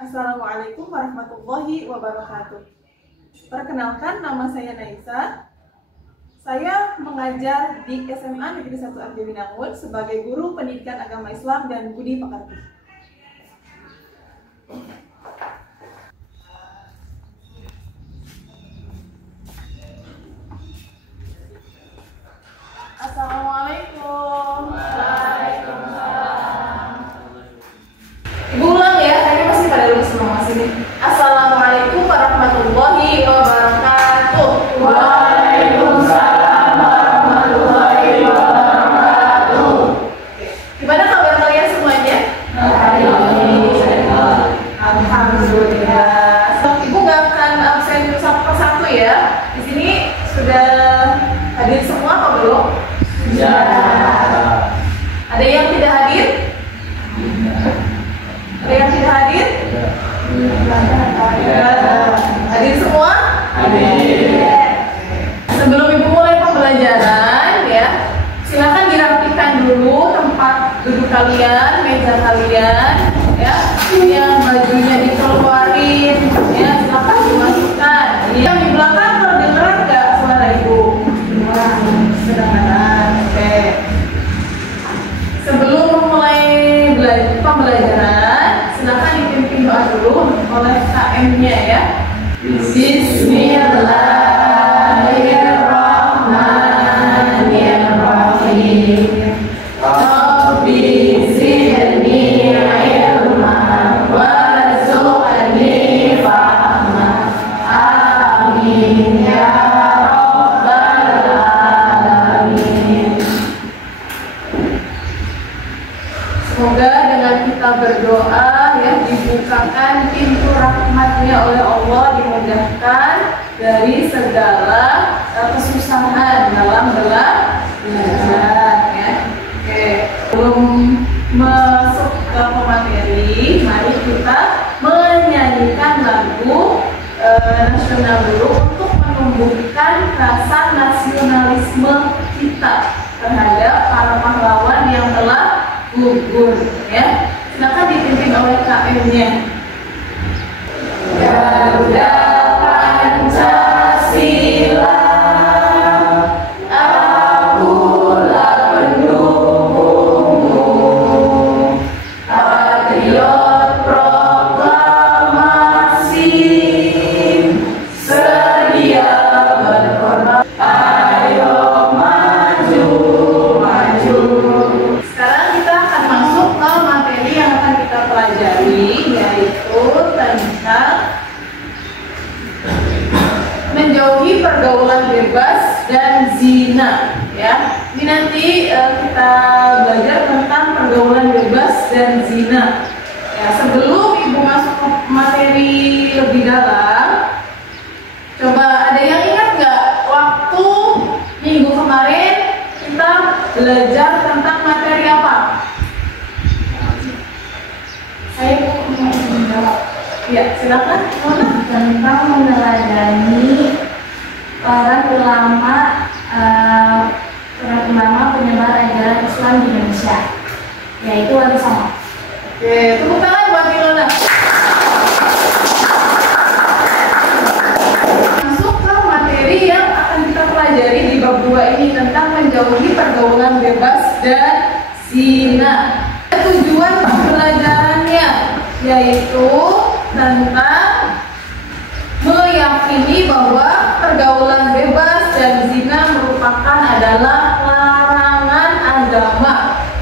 Assalamualaikum warahmatullahi wabarakatuh. Perkenalkan, nama saya Naisa. Saya mengajar di SMA Negeri 1 Arja Binangun sebagai guru pendidikan agama Islam dan budi pekerti. Assalamualaikum. Waalaikumsalam. Ibu ulang ya, ini masih pada lulus semua sini. Assalamualaikum warahmatullahi wabarakatuh. Waalaikumsalam warahmatullahi wabarakatuh. Gimana kabar kalian semuanya? Alhamdulillah. Ibu nggak akan absen satu persatu ya. Di sini sudah hadir semua atau belum? Ya. Ada yang tidak hadir? Ada yang tidak hadir? Hadir semua? Hadir. Sebelum ibu mulai pembelajaran ya, silakan dirapikan dulu tempat duduk kalian, meja kalian, ya. Yang bajunya dikeluarin, ya. Silakan dimasukkan. Yang di belakang terdengar nggak suara ibu? Kedengaran. Oke. Sebelum memulai pembelajaran, silakan dipimpin doa dulu oleh KM-nya ya. Bismillahirrahmanirrahim. Rabbi zidni ilman warzuqni fahman. Amin ya rabbal alamin. Semoga dengan kita berdoa ya, dibukakan pintu rahmatnya oleh Allah, dimudahkan dari segala kesusahan dalam belajar ya. Oke, belum masuk ke materi, mari kita menyanyikan lagu nasional dulu untuk menumbuhkan rasa nasionalisme kita terhadap para pahlawan yang telah gugur ya. Silakan dipimpin oleh KM-nya. Garuda Pancasila, akulah pendukungmu, patriot proklamasi, sedia berkorban. Ayo maju, maju. Sekarang kita akan masuk ke materi yang akan kita pelajari, yaitu tentang menjauhi pergaulan bebas dan zina ya. Ini nanti kita belajar tentang pergaulan bebas dan zina ya. Sebelum ibu masuk ke materi lebih dalam, coba ada yang ingat nggak waktu minggu kemarin kita belajar tentang materi apa? Saya mau menjawab. Ya, silakan. Tentang meneladani para ulama penyebar ajaran Islam di Indonesia, yaitu Wali Songo. Oke, tepuk tangan buat Ilona. Masuk ke materi yang akan kita pelajari di bab 2 ini tentang menjauhi pergaulan bebas dan zina. Tujuan pembelajarannya yaitu tentang meyakini bahwa pergaulan bebas dan zina merupakan adalah larangan agama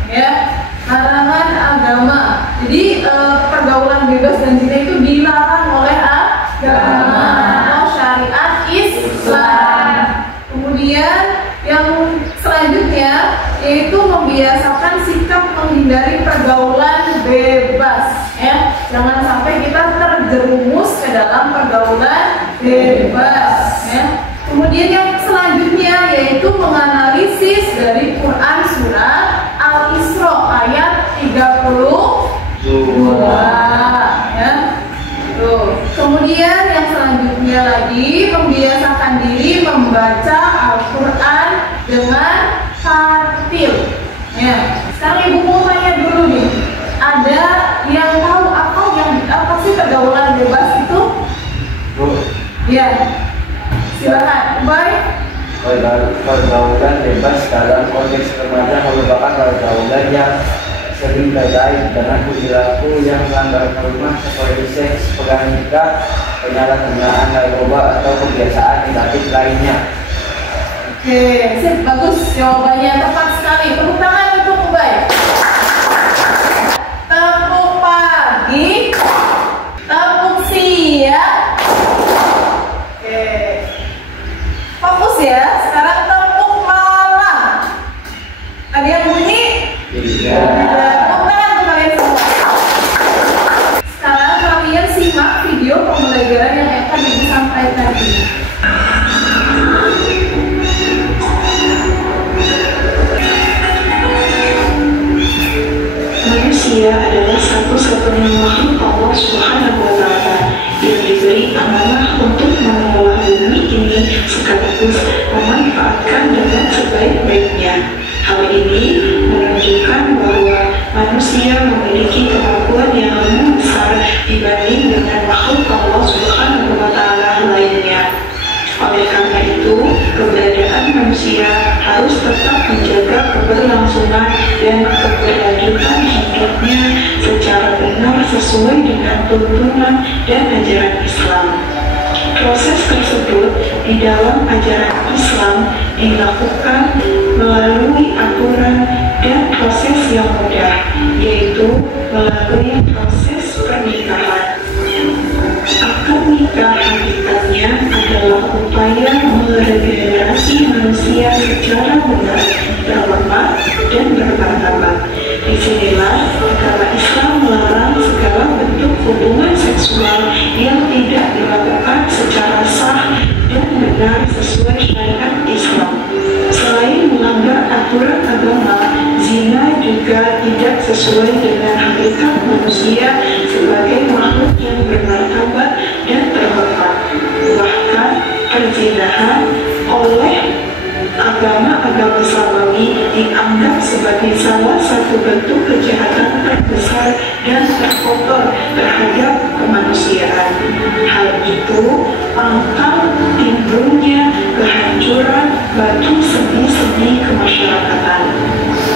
ya, larangan agama. Jadi pergaulan bebas dan zina itu dilarang oleh agama atau syariat Islam. Kemudian yang selanjutnya yaitu membiasakan sikap menghindari pergaulan bebas ya. Jangan sampai kita terjerumus ke dalam pergaulan bebas ya. Kemudian yang selanjutnya yaitu menganalisis dari Quran surah Al-Isra ayat 32 ya. Tuh. Kemudian yang selanjutnya lagi membiasakan diri membaca Al-Quran dengan tartil ya. Sekarang ibu mau tanya dulu nih, ada yang tahu apa sih pergaulan Silakan, baik. Pergaulan bebas dalam konteks remaja merupakan pergaulan yang sering terkait dengan perilaku yang melanggar norma seperti seks, pernikah, penyalahgunaan narkoba atau kebiasaan negatif lainnya. Oke, sip, bagus. Jawabannya tepat sekali. Tepuk tangan untuk Ubay. Tepuk pagi. Tepuk siang. Oke. Fokus ya. Sekarang tepuk malam. Ada yang bunyi? Iya. Tepuk tangan untuk kalian semua. Sekarang kalian simak video pembelajaran yang akan Ibu sampaikan tadi. Manusia adalah satu-satunya makhluk Allah Subhanahu wa Ta'ala yang diberi amanah untuk mengelola bumi ini sekaligus memanfaatkan dengan sebaik-baiknya. Hal ini menunjukkan bahwa manusia memiliki kemampuan yang lebih besar dibanding dengan makhluk Allah Subhanahu wa Ta'ala lainnya. Oleh karena itu, keberadaan manusia harus tetap menjaga keberlangsungan dan keberlanjutan hidupnya secara benar sesuai dengan tuntunan dan ajaran Islam. Proses tersebut di dalam ajaran Islam dilakukan melalui aturan dan proses yang mudah, yaitu melalui proses pernikahan. Akad nikah hakikatnya adalah upaya meregenerasi manusia secara benar, terhormat, dan bermartabat. Disinilah agama Islam melarang segala bentuk hubungan seksual yang tidak dilakukan secara sah dan benar sesuai syariat Islam. Selain melanggar aturan agama, zina juga tidak sesuai dengan hakikat manusia sebagai makhluk yang bermartabat dan terhormat. Bahkan perzinahan oleh agama-agama Samawi dianggap sebagai salah satu bentuk kejahatan terbesar dan terkotor terhadap kemanusiaan. Hal itu pangkal timbulnya kehancuran batu seni-seni kemasyarakatan.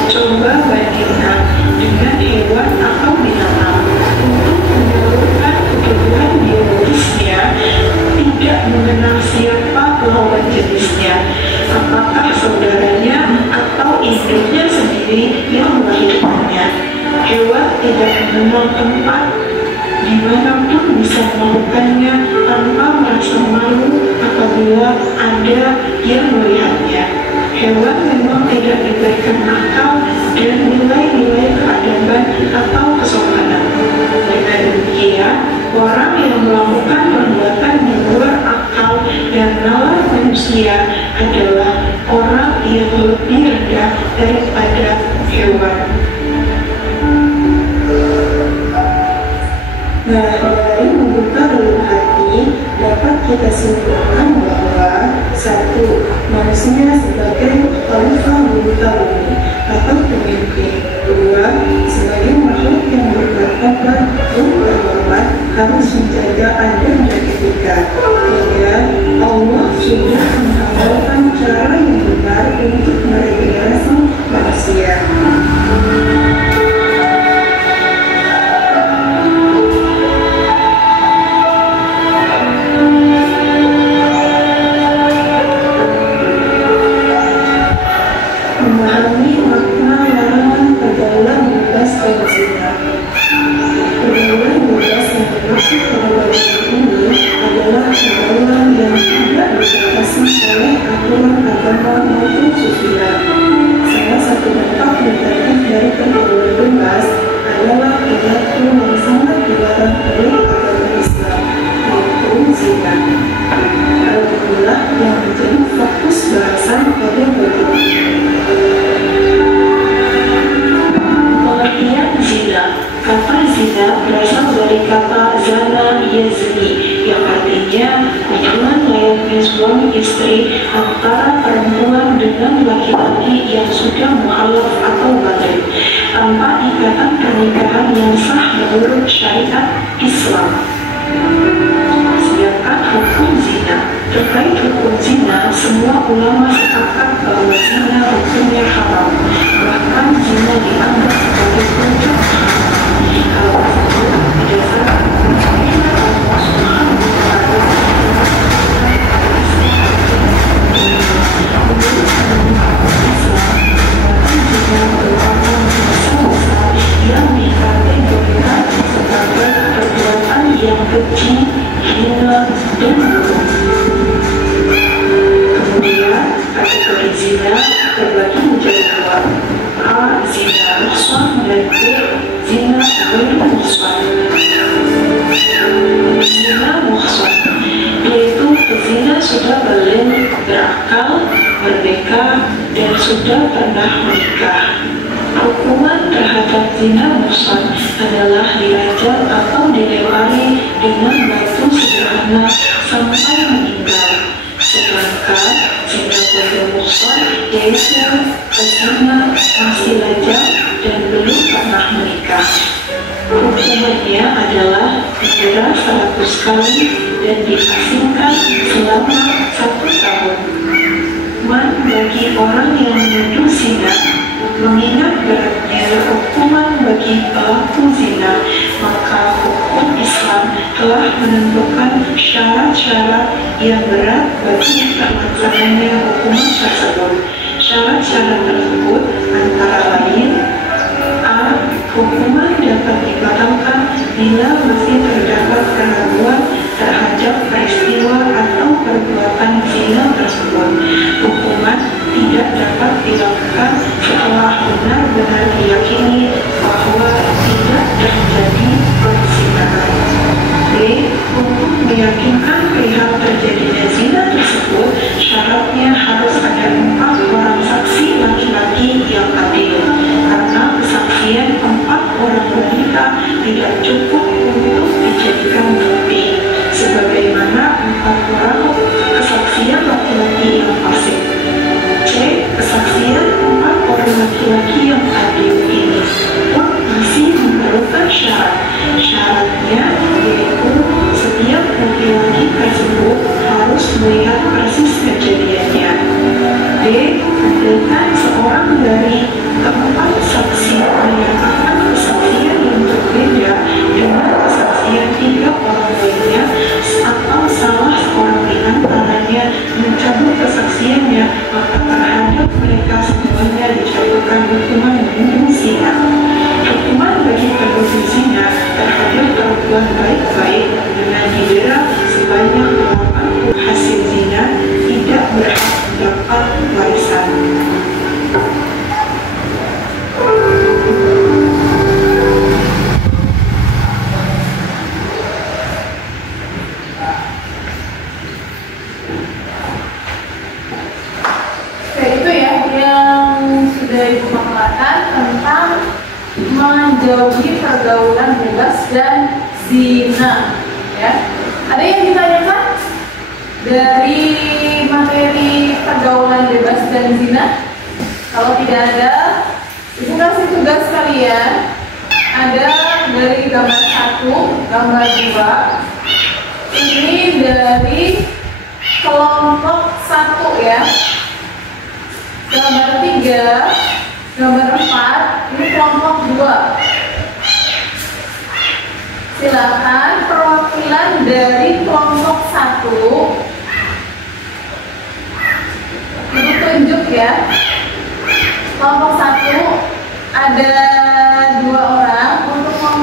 Coba bandingkan dengan hewan atau binatang. Untuk menyalurkan kebutuhan biologisnya, tidak mengenal siapa lawan jenisnya, apakah saudaranya atau induknya sendiri yang melahirkannya. Hewan tidak mengenal tempat dimanapun bisa melakukannya tanpa merasa malu apabila ada yang melihatnya. Hewan memang tidak diberikan akal dan nilai-nilai keadaban atau kesopanan. Dengan demikian, orang yang melakukan perbuatan di luar akal dan nalar manusia adalah orang yang lebih rendah daripada hewan. Nah, dari membuka relung hati dapat kita simpulkan bahwa 1. Manusia sebagai khalifah membuka bumi atau pemimpin. 2. Sebagai makhluk yang bermartabat dan terhormat harus menjaga adab dan etika. 3. Allah sudah menghalalkan cara yang benar untuk meregenerasi manusia. Memahami makna larangan pergaulan bebas dan zina. Pergaulan bebas yang dimaksud pergaulan ini adalah pergaulan yang tidak dibatasi oleh aturan agama maupun sosial. Salah satu dampak negatif dari pergaulan bebas adalah perilaku yang sangat dilarang oleh agama Islam, yaitu zina. Alhamdulillah yang menjadi fokus bahasan pada bagian ini. Pengertian zina. Kata zina berasal dari kata zana yazni, yang artinya hubungan layaknya suami istri antara perempuan dengan laki-laki yang sudah mualaf atau balik, tanpa ikatan pernikahan yang sah menurut syariat Islam. Sedangkan hukum zina Terkait hukum zina, semua ulama sepakat bahwa zina hukumnya haram. Bahkan zina dianggap sebagai puncak keharaman. Hal tersebut didasarkan yang dikategorikan sebagai perbuatan yang keji, hina, dan buruk. Kemudian, kategori zina terbagi menjadi dua: A. Zina muhsan dan B. Zina ghairu muhsan. Zina muhsan yaitu zina sudah balik, berakal, merdeka, dan sudah pernah menikah. Hukuman terhadap zina muhsan adalah dirajam atau dilempari dengan batu sederhana sampai meninggal. Sedangkan zina ghairu muhsan yaitu zina masih lajang dan belum pernah menikah. Hukumannya adalah penjara 100 kali dan diasingkan selama 1 tahun. Bagi orang yang menuduh zina, mengingat beratnya hukuman bagi pelaku zina, maka hukum Islam telah menentukan syarat-syarat yang berat bagi terlaksananya hukuman tersebut. Syarat-syarat tersebut antara lain: A. Hukuman dapat dibatalkan bila masih terdapat keraguan terhadap peristiwa atau perbuatan zina tersebut. Hukuman tidak dapat dilakukan setelah benar-benar diyakini bahwa tidak terjadi perzinahan. B. Untuk meyakinkan perihal terjadinya zina tersebut, syaratnya harus ada 4 orang saksi laki-laki yang adil, karena kesaksian 4 orang wanita tidak cukup untuk dijadikan bukti, sebagaimana 4 orang kesaksian laki-laki yang fasik. C. Kesaksian 4 orang laki-laki yang adil ini pun masih memerlukan syarat. Syaratnya yaitu setiap laki-laki tersebut harus melihat persis kejadiannya. D. Andaikan seorang dari keempat saksi menyatakan kesaksian yang berbeda dengan kesaksian 3 orang lainnya, atau salah seorang di antaranya mencabut kesaksiannya, maka terhadap mereka semuanya dijatuhkan hukuman membunuh zina. Hukuman bagi penuduh zina terhadap perempuan baik-baik dengan didera sebanyak 80 hasil zina tidak berhak mendapat warisan. Tentang menjauhi pergaulan bebas dan zina, ya. Ada yang ditanyakan dari materi pergaulan bebas dan zina? Kalau tidak ada, ibu kasih tugas kalian. Ada dari gambar 1, gambar 2. Ini dari kelompok 1, ya. Gambar 3. Gambar 4, ini kelompok 2. Silakan perwakilan dari kelompok 1 Ibu tunjuk ya. Kelompok 1 ada 2 orang untuk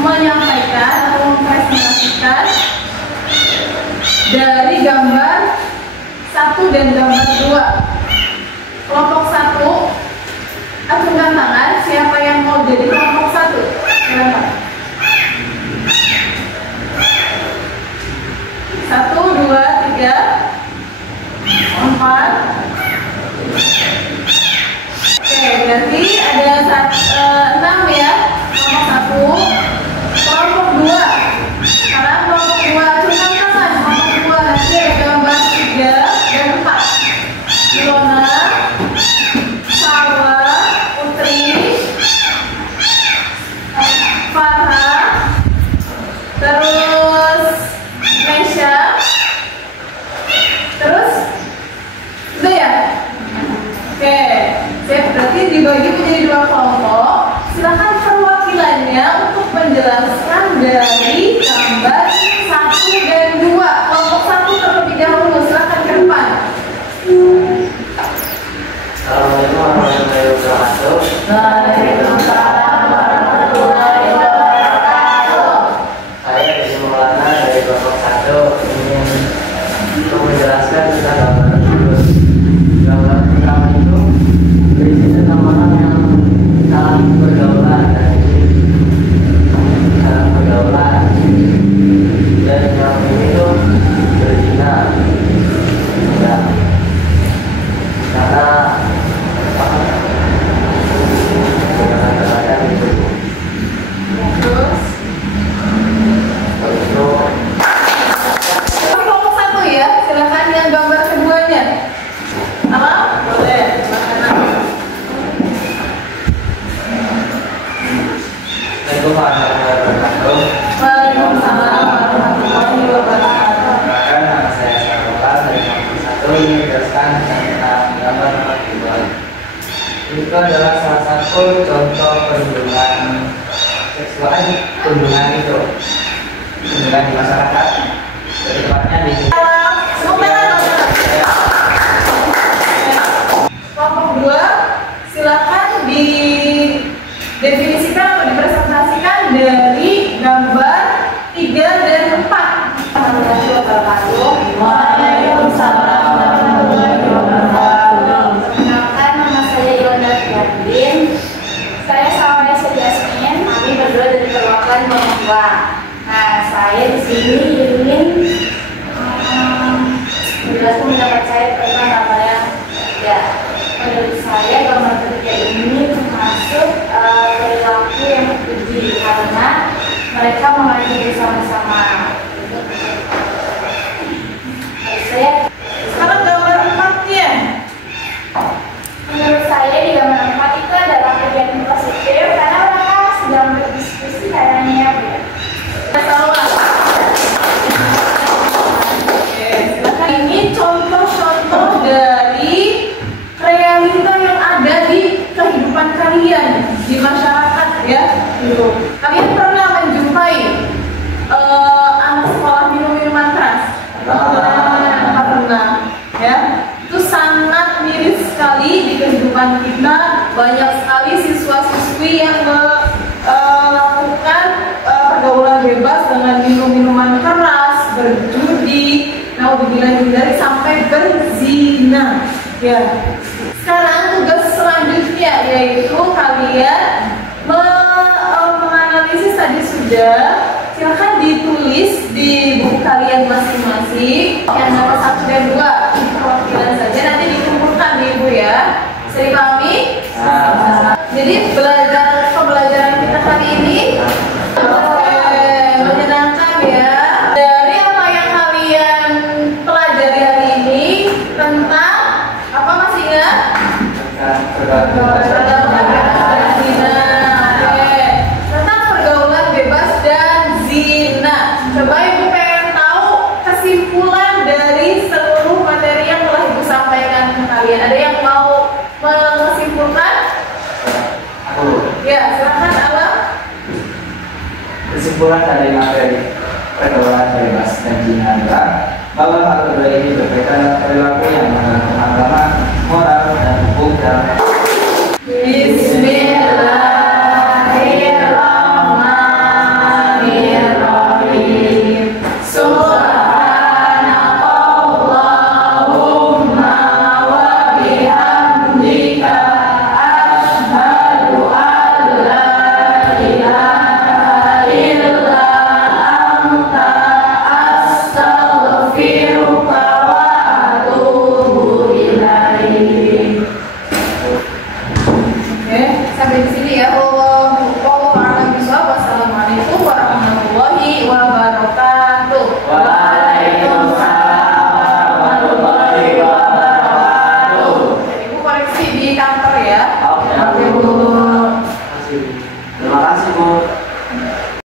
menyampaikan atau mempresentasikan dari gambar 1 dan gambar 2. Kelompok 1 acungkan tangan, siapa yang mau jadi kelompok 1? Silakan. 1, 2, 3, 4. Oke, berarti ada 6 ya. Kelompok 1, kelompok 2. Sekarang kelompok 2 acungkan tangan. Kelompok 2 nanti ada gambar 3 dan 4. Assalamualaikum warahmatullahi wabarakatuh. Waalaikumsalam warahmatullahi wabarakatuh. Saya Desi Maulana dari kelompok 1 ingin menjelaskan tentang gambar tersebut. Gambar pertama itu berisi tentang orang yang salah pergaulan dan salah pergaulan, dan yang ini tuh berzina. Ya, karena Kelompok 1 ya, silakan yang gambar keduanya. Apa? Boleh. Waalaikumsalam warahmatullahi wabarakatuh. Nama saya Sarwala dari kelompok 1 ini menjelaskan tentang gambar nomor 2. Itu adalah salah satu contoh perundungan seksual, perundungan itu perundungan di masyarakat, tepatnya di Kelompok 2, silakan didefinisikan atau dipresentasikan dari gambar 3 dan 4. Waalaikumsalam warahmatullahi wabarakatuh. Perkenalkan, nama saya Yolanda Fiardin. Saya sama Desi Jasmin. Kami berdua dari perwakilan kelompok 2. Nah, saya di sini ingin menjelaskan pendapat saya tentang gambar yang ya. Menurut saya gambar ketiga ini termasuk perilaku yang terpuji karena mereka mengaji bersama-sama. Saya Sekarang gambar 4-nya. Menurut saya di gambar 4 itu adalah kegiatan positif karena mereka sedang berdiskusi kayaknya ya. Silakan, ini contoh-contoh dari realita yang ada di kehidupan kalian di masyarakat ya. Kalian pernah menjumpai anak sekolah minum minuman keras? Pernah ya. Itu sangat miris sekali di kehidupan kita. Banyak sekali siswa-siswi yang melakukan pergaulan bebas dengan minum minuman keras, berjudi, naudzubillah sampai berzina. Ya. Sekarang tugas selanjutnya yaitu kalian menganalisis tadi sudah. Silahkan ditulis di buku kalian masing-masing. Yang nomor 1 dan 2 perwakilan saja nanti dikumpulkan di ibu ya. Bisa dipahami? Jadi pembelajaran kita hari ini menyenangkan ya. Dari apa yang kalian pelajari hari ini tentang apa, masih ingat? Tentang pergaulan bebas dan zina. Coba ibu pengen tahu kesimpulan dari seluruh materi yang telah ibu sampaikan ke kalian. Ada yang mau menyimpulkan? Ya, silakan Alam. Kesimpulan dari materi pergaulan bebas dan zina adalah bahwa hal kedua ini berkaitan dengan perilaku yang mengandung agama, moral, dan hukum dalam Bismillahirrahmanirrahim. Subhanakallahumma wa bihamdika asyhadu an la ilaha illa anta astaghfiruka wa atubu ilaik. Oke, sampai di sini ya. Wassalamualaikum warahmatullahi wabarakatuh. Waalaikumsalam warahmatullahi wabarakatuh. Jadi ibu koreksi di kantor ya. Oke, Bu. Terima kasih, Bu.